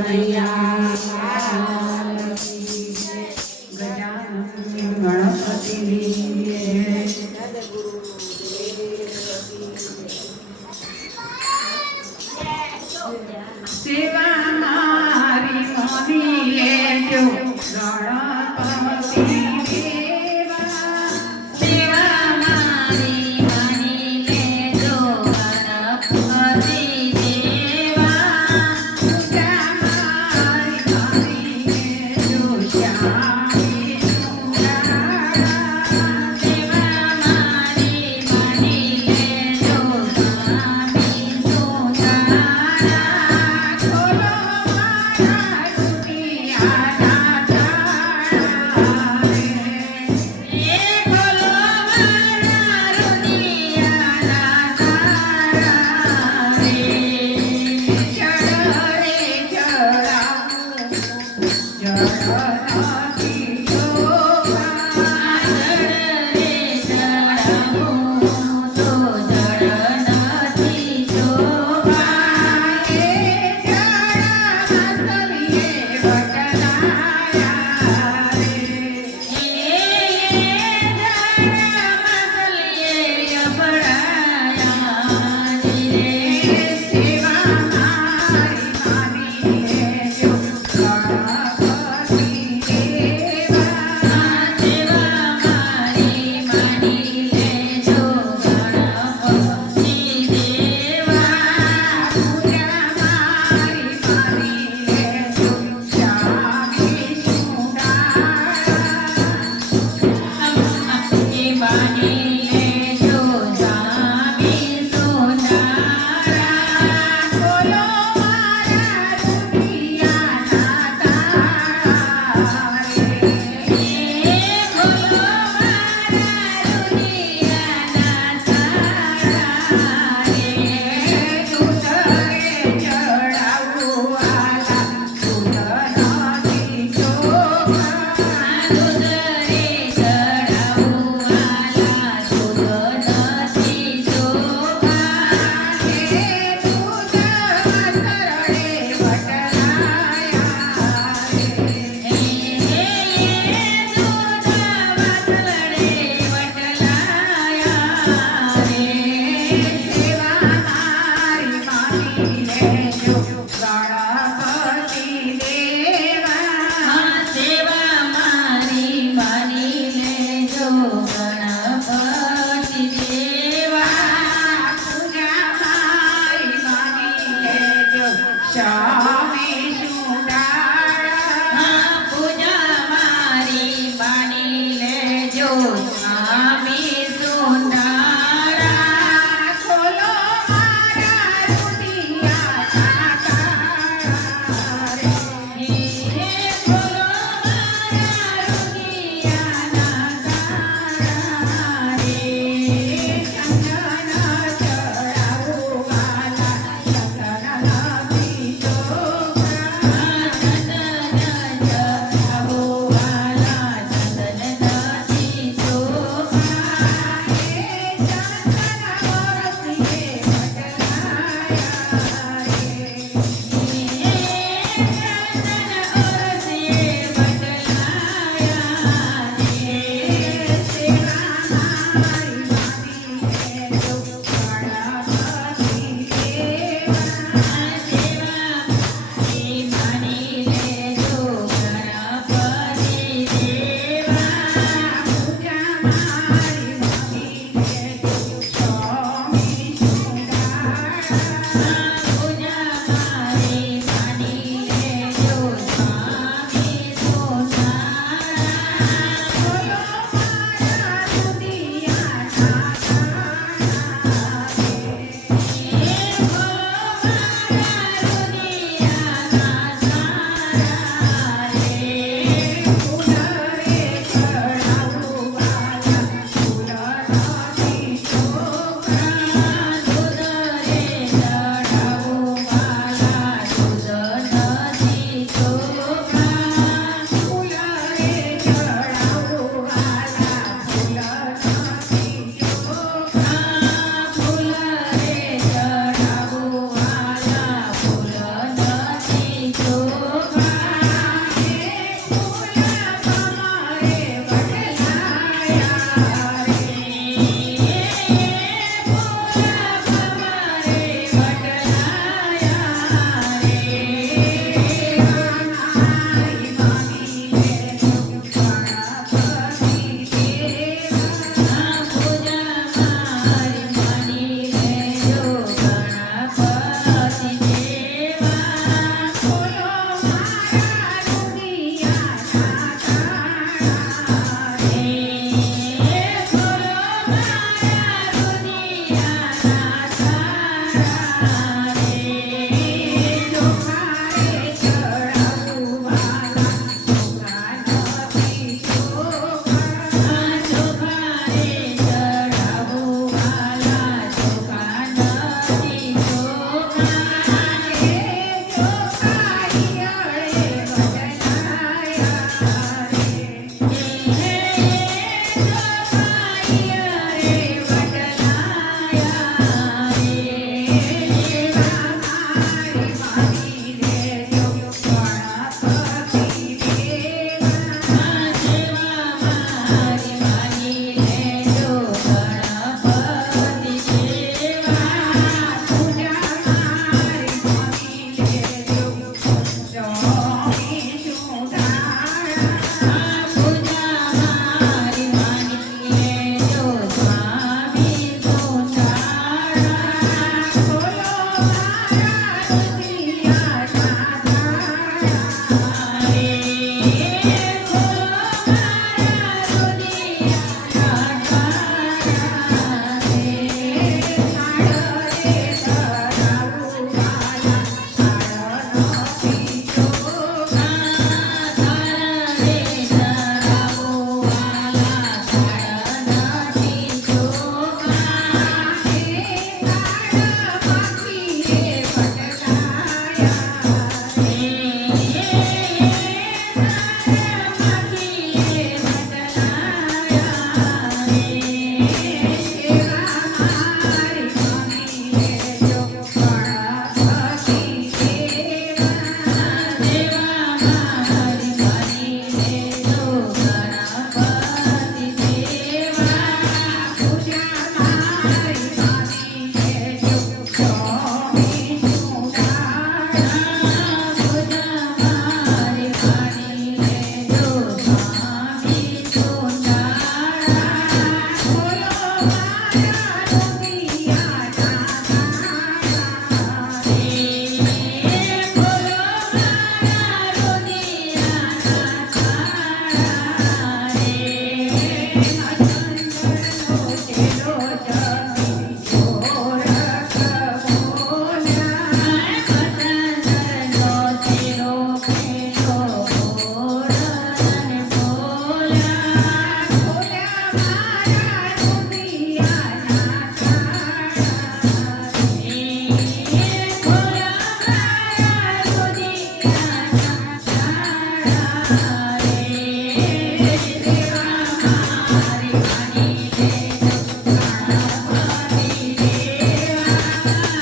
சமையா time. Swami.